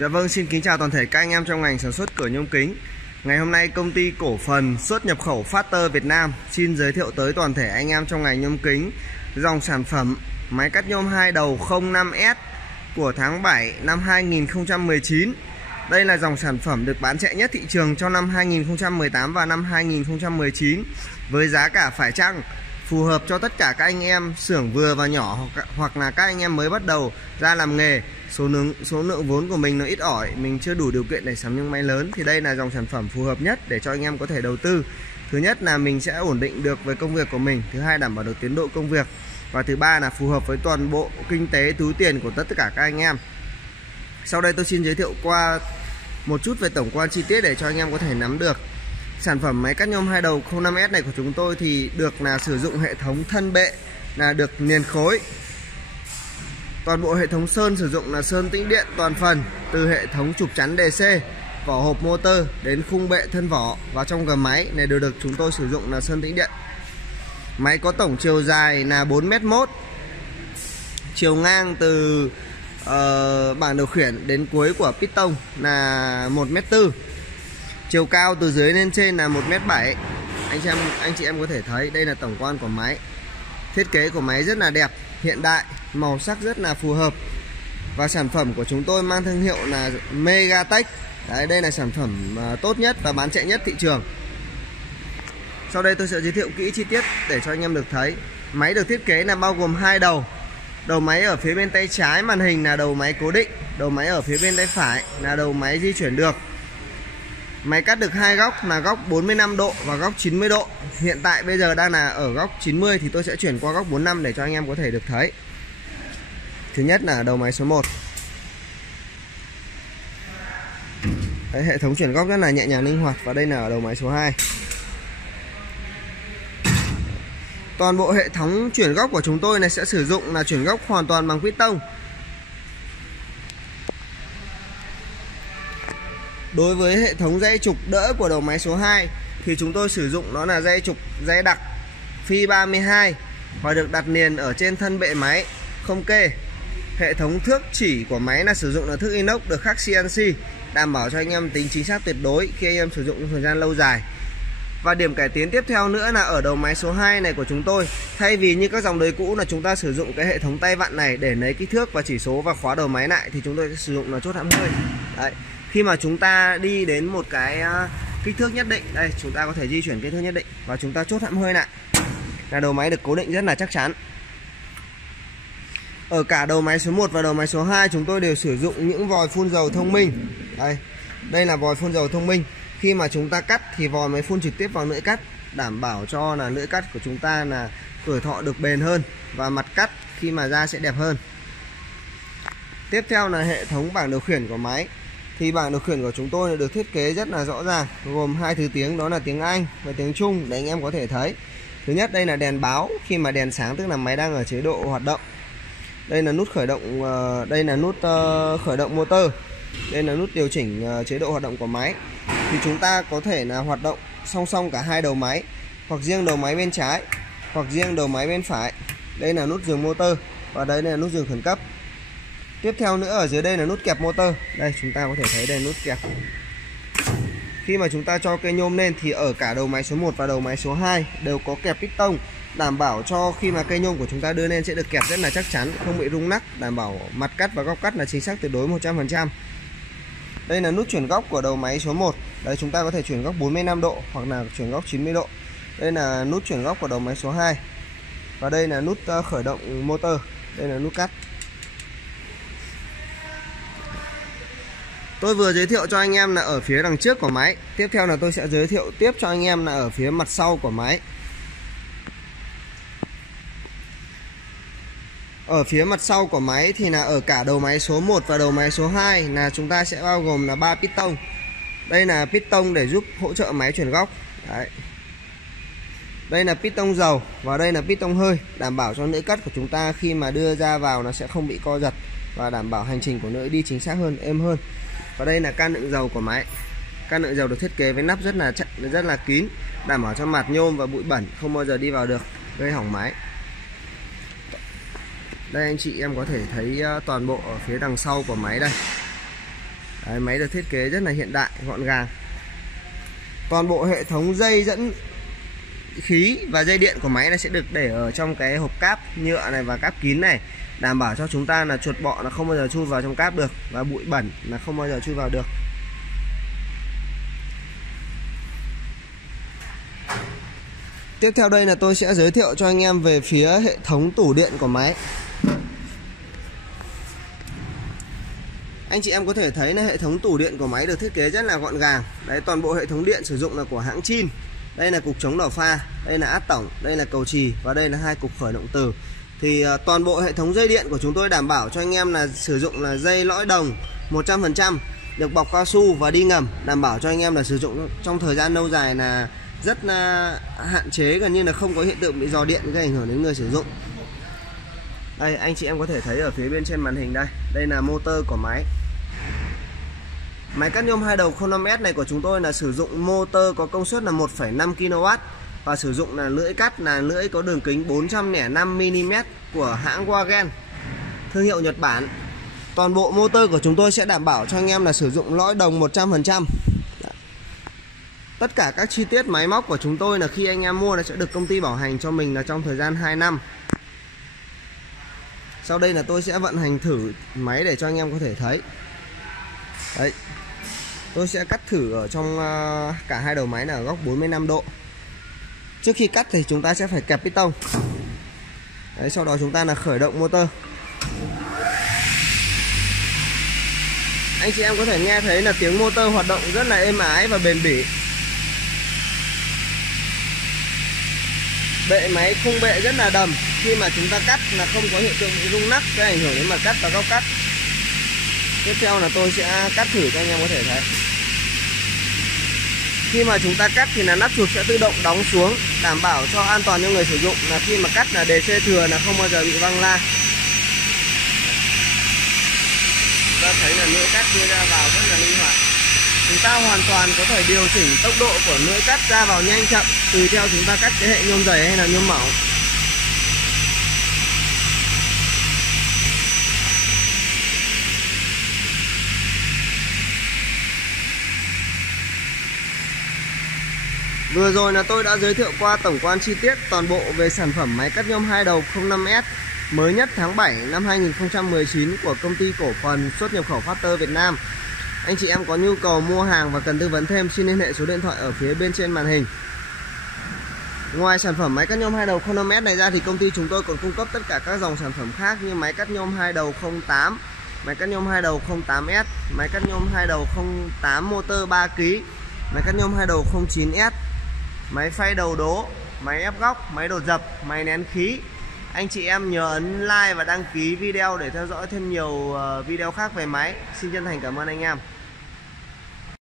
Dạ vâng, xin kính chào toàn thể các anh em trong ngành sản xuất cửa nhôm kính. Ngày hôm nay công ty cổ phần xuất nhập khẩu Factor Việt Nam xin giới thiệu tới toàn thể anh em trong ngành nhôm kính dòng sản phẩm máy cắt nhôm 2 đầu 05S của tháng 7 năm 2019. Đây là dòng sản phẩm được bán chạy nhất thị trường trong năm 2018 và năm 2019 với giá cả phải chăng, phù hợp cho tất cả các anh em xưởng vừa và nhỏ hoặc là các anh em mới bắt đầu ra làm nghề, số lượng vốn của mình nó ít ỏi, mình chưa đủ điều kiện để sắm những máy lớn, thì đây là dòng sản phẩm phù hợp nhất để cho anh em có thể đầu tư. Thứ nhất là mình sẽ ổn định được với công việc của mình, thứ hai đảm bảo được tiến độ công việc, và thứ ba là phù hợp với toàn bộ kinh tế túi tiền của tất cả các anh em. Sau đây tôi xin giới thiệu qua một chút về tổng quan chi tiết để cho anh em có thể nắm được. Sản phẩm máy cắt nhôm 2 đầu 05S này của chúng tôi thì được là sử dụng hệ thống thân bệ là được niền khối. Toàn bộ hệ thống sơn sử dụng là sơn tĩnh điện toàn phần, từ hệ thống trục chắn DC, vỏ hộp motor đến khung bệ thân vỏ và trong gầm máy này đều được chúng tôi sử dụng là sơn tĩnh điện. Máy có tổng chiều dài là 4m1, chiều ngang từ bảng điều khiển đến cuối của piston là 1m4, chiều cao từ dưới lên trên là 1m7. Anh chị em có thể thấy đây là tổng quan của máy. Thiết kế của máy rất là đẹp, hiện đại, màu sắc rất là phù hợp. Và sản phẩm của chúng tôi mang thương hiệu là Megatech. Đấy, đây là sản phẩm tốt nhất và bán chạy nhất thị trường. Sau đây tôi sẽ giới thiệu kỹ chi tiết để cho anh em được thấy. Máy được thiết kế là bao gồm 2 đầu. Đầu máy ở phía bên tay trái màn hình là đầu máy cố định, đầu máy ở phía bên tay phải là đầu máy di chuyển được. Máy cắt được 2 góc là góc 45 độ và góc 90 độ. Hiện tại bây giờ đang là ở góc 90 thì tôi sẽ chuyển qua góc 45 để cho anh em có thể được thấy. Thứ nhất là đầu máy số 1. Đấy, hệ thống chuyển góc rất là nhẹ nhàng linh hoạt. Và đây là ở đầu máy số 2. Toàn bộ hệ thống chuyển góc của chúng tôi này sẽ sử dụng là chuyển góc hoàn toàn bằng piston. Đối với hệ thống dây trục đỡ của đầu máy số 2 thì chúng tôi sử dụng đó là dây trục dây đặc phi 32 và được đặt liền ở trên thân bệ máy không kê. Hệ thống thước chỉ của máy là sử dụng là thước inox được khắc CNC, đảm bảo cho anh em tính chính xác tuyệt đối khi anh em sử dụng trong thời gian lâu dài. Và điểm cải tiến tiếp theo nữa là ở đầu máy số 2 này của chúng tôi, thay vì như các dòng đời cũ là chúng ta sử dụng cái hệ thống tay vặn này để lấy kích thước và chỉ số và khóa đầu máy lại, thì chúng tôi sẽ sử dụng là chốt hãm hơi. Đấy. Khi mà chúng ta đi đến một cái kích thước nhất định, đây chúng ta có thể di chuyển kích thước nhất định và chúng ta chốt hãm hơi lại là đầu máy được cố định rất là chắc chắn. Ở cả đầu máy số 1 và đầu máy số 2 chúng tôi đều sử dụng những vòi phun dầu thông minh. Đây là vòi phun dầu thông minh. Khi mà chúng ta cắt thì vòi mới phun trực tiếp vào lưỡi cắt, đảm bảo cho là lưỡi cắt của chúng ta là tuổi thọ được bền hơn và mặt cắt khi mà ra sẽ đẹp hơn. Tiếp theo là hệ thống bảng điều khiển của máy. Thì bảng điều khiển của chúng tôi được thiết kế rất là rõ ràng, gồm 2 thứ tiếng, đó là tiếng Anh và tiếng Trung để anh em có thể thấy. Thứ nhất, đây là đèn báo khi mà đèn sáng, tức là máy đang ở chế độ hoạt động. Đây là nút khởi động, đây là nút khởi động motor. Đây là nút điều chỉnh chế độ hoạt động của máy. Thì chúng ta có thể là hoạt động song song cả hai đầu máy, hoặc riêng đầu máy bên trái hoặc riêng đầu máy bên phải. Đây là nút dừng motor và đây là nút dừng khẩn cấp. Tiếp theo nữa ở dưới đây là nút kẹp motor. Đây chúng ta có thể thấy đây là nút kẹp. Khi mà chúng ta cho cây nhôm lên thì ở cả đầu máy số 1 và đầu máy số 2 đều có kẹp piston, đảm bảo cho khi mà cây nhôm của chúng ta đưa lên sẽ được kẹp rất là chắc chắn, không bị rung lắc, đảm bảo mặt cắt và góc cắt là chính xác tuyệt đối 100%. Đây là nút chuyển góc của đầu máy số 1. Đây chúng ta có thể chuyển góc 45 độ hoặc là chuyển góc 90 độ. Đây là nút chuyển góc của đầu máy số 2. Và đây là nút khởi động motor. Đây là nút cắt. Tôi vừa giới thiệu cho anh em là ở phía đằng trước của máy. Tiếp theo là tôi sẽ giới thiệu tiếp cho anh em là ở phía mặt sau của máy. Ở phía mặt sau của máy thì là ở cả đầu máy số 1 và đầu máy số 2 là chúng ta sẽ bao gồm là 3 piston. Đây là piston để giúp hỗ trợ máy chuyển góc. Đấy. Đây là piston dầu và đây là piston hơi, đảm bảo cho lưỡi cắt của chúng ta khi mà đưa ra vào nó sẽ không bị co giật và đảm bảo hành trình của lưỡi đi chính xác hơn, êm hơn. Và đây là can đựng dầu của máy. Can đựng dầu được thiết kế với nắp rất là kín, đảm bảo cho mạt nhôm và bụi bẩn không bao giờ đi vào được, gây hỏng máy. Đây anh chị em có thể thấy toàn bộ ở phía đằng sau của máy đây. Đấy, máy được thiết kế rất là hiện đại, gọn gàng. Toàn bộ hệ thống dây dẫn khí và dây điện của máy này sẽ được để ở trong cái hộp cáp nhựa này và cáp kín này, đảm bảo cho chúng ta là chuột bọ nó không bao giờ chui vào trong cáp được, và bụi bẩn là không bao giờ chui vào được. Tiếp theo đây là tôi sẽ giới thiệu cho anh em về phía hệ thống tủ điện của máy. Anh chị em có thể thấy là hệ thống tủ điện của máy được thiết kế rất là gọn gàng. Đấy, toàn bộ hệ thống điện sử dụng là của hãng Chin. Đây là cục chống đỏ pha, đây là át tổng, đây là cầu chì và đây là 2 cục khởi động từ. Thì toàn bộ hệ thống dây điện của chúng tôi đảm bảo cho anh em là sử dụng là dây lõi đồng 100%, được bọc cao su và đi ngầm, đảm bảo cho anh em là sử dụng trong thời gian lâu dài là rất là hạn chế, gần như là không có hiện tượng bị rò điện gây ảnh hưởng đến người sử dụng. Đây, anh chị em có thể thấy ở phía bên trên màn hình đây, đây là motor của máy. Máy cắt nhôm 2 đầu 05S này của chúng tôi là sử dụng motor có công suất là 1,5 kW và sử dụng là lưỡi cắt là lưỡi có đường kính 405 mm của hãng Wagen, thương hiệu Nhật Bản. Toàn bộ motor của chúng tôi sẽ đảm bảo cho anh em là sử dụng lõi đồng 100%. Tất cả các chi tiết máy móc của chúng tôi là khi anh em mua là sẽ được công ty bảo hành cho mình là trong thời gian 2 năm. Sau đây là tôi sẽ vận hành thử máy để cho anh em có thể thấy. Đấy, tôi sẽ cắt thử ở trong cả hai đầu máy là ở góc 45 độ. Trước khi cắt thì chúng ta sẽ phải kẹp piston. Đấy, sau đó chúng ta là khởi động motor. Anh chị em có thể nghe thấy là tiếng motor hoạt động rất là êm ái và bền bỉ. Bệ máy khung bệ rất là đầm, khi mà chúng ta cắt là không có hiện tượng bị rung nắc, cái ảnh hưởng đến mặt cắt và góc cắt. Tiếp theo là tôi sẽ cắt thử cho anh em có thể thấy. Khi mà chúng ta cắt thì là nắp chuột sẽ tự động đóng xuống, đảm bảo cho an toàn cho người sử dụng, là khi mà cắt là DC thừa là không bao giờ bị văng la. Chúng ta thấy là lưỡi cắt đưa ra vào rất là linh hoạt. Chúng ta hoàn toàn có thể điều chỉnh tốc độ của lưỡi cắt ra vào nhanh chậm tùy theo chúng ta cắt cái hệ nhôm dày hay là nhôm mỏng. Vừa rồi là tôi đã giới thiệu qua tổng quan chi tiết toàn bộ về sản phẩm máy cắt nhôm 2 đầu 05S mới nhất tháng 7 năm 2019 của công ty cổ phần xuất nhập khẩu Factor Việt Nam. Anh chị em có nhu cầu mua hàng và cần tư vấn thêm xin liên hệ số điện thoại ở phía bên trên màn hình. Ngoài sản phẩm máy cắt nhôm 2 đầu 05S này ra thì công ty chúng tôi còn cung cấp tất cả các dòng sản phẩm khác như máy cắt nhôm 2 đầu 08, máy cắt nhôm 2 đầu 08S, máy cắt nhôm 2 đầu 08 motor 3 kg, máy cắt nhôm 2 đầu 09S, máy phay đầu đố, máy ép góc, máy đột dập, máy nén khí. Anh chị em nhớ ấn like và đăng ký video để theo dõi thêm nhiều video khác về máy. Xin chân thành cảm ơn anh em.